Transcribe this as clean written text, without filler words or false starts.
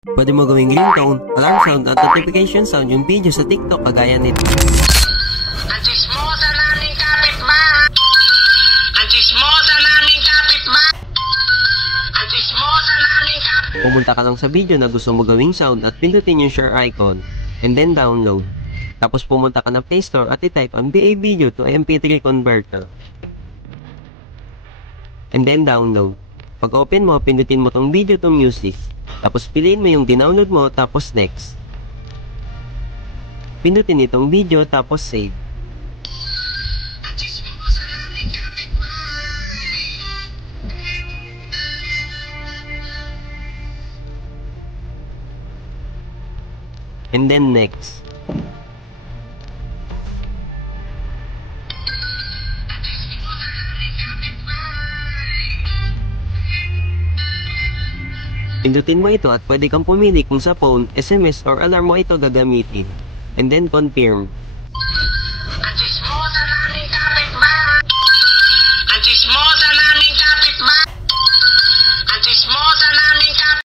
Pwede mo gawing ringtone, alarm sound at notification sound yung video sa TikTok kagaya nito. Ang chismosa naming kapitbahay! Ang chismosa naming kapitbahay! Ang chismosa naming kapitbahay! Pumunta ka lang sa video na gusto mo gawing sound at pindutin yung share icon, and then download. Tapos pumunta ka ng Play Store at i-type ang BA Video to MP3 Converter. And then download. Pag open mo, pindutin mo tong video to music. Tapos piliin mo yung dinownload mo, tapos next. Pindutin itong video, tapos save. And then next. Pindutin mo ito at pwede kang pumili kung sa phone, SMS or alarm mo ito gagamitin. And then confirm.